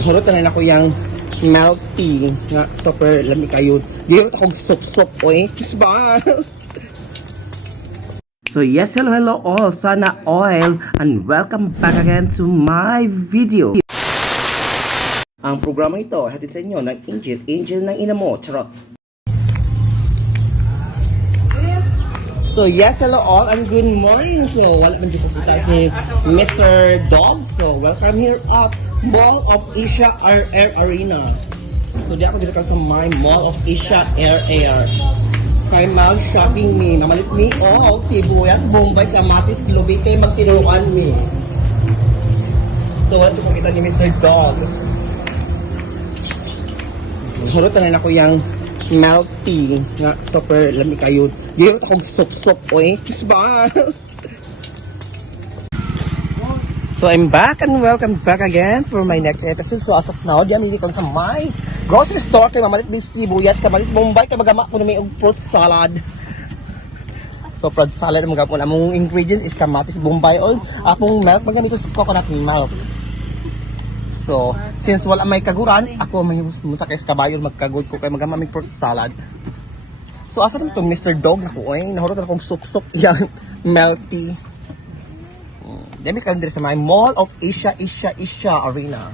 Hulot na rin ako yung milk tea nga super lamig kayo. Gayot akong sup-sup oy. Bye! So yes, hello all, Sana Oil, and welcome back again to my video. Ang programa ito, hatid sa inyo ng Angel ng ina mo, charot. So yes, hello all, and good morning. So wala man dito kita si Mr. Dog. So welcome here at Mall of Asia Air Arena. So di ako dito sa my Mall of Asia Air. Kay mag-shopping me, mamalit me, sibuyas, Bombay, kamatis, lubi, kay magtinuruan me. So wala ito pakita ni Mr. Dog. Hulot na rin ako yung milk tea nga super lamig kayo. Gayot akong sup-sup oy. Bye! So I'm back and welcome back again for my next episode. So as of now, di amili ko sa my grocery store kay mamalit ni sibuyas, kamalit Bombay, kay magama ko na may fruit salad. So fruit salad mga po among ingredients is kamatis, Bombay oil, akong milk magamit ko coconut milk. So since wala may kaguran, ako may musakay sa kabayo magkagod ko kay magama may fruit salad. So asa naman to Mr. Dog na ko oy, nahurot na akong sup-sup yang milk tea. Demi kami sa my Mall of Asia Arena.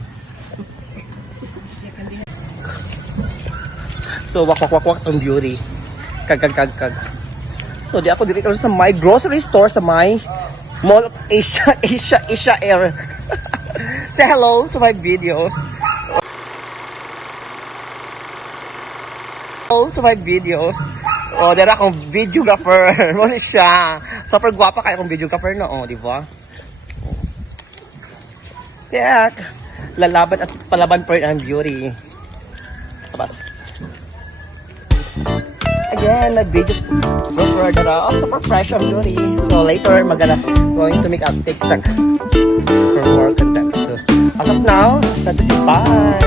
So wak on beauty. Kag. So di ako diri sa my grocery store sa my Mall of Asia Air. Say hello to my video. Hello to my video. Oh, dara akong videographer. Mo ni siya. Super gwapa kay akong videographer no, di ba? Kaya, lalaban at palaban pa rin ang beauty. Kabas. Again, nag-video for super fresh ang beauty. So later, going to make a TikTok for more content. So, as of now, bye!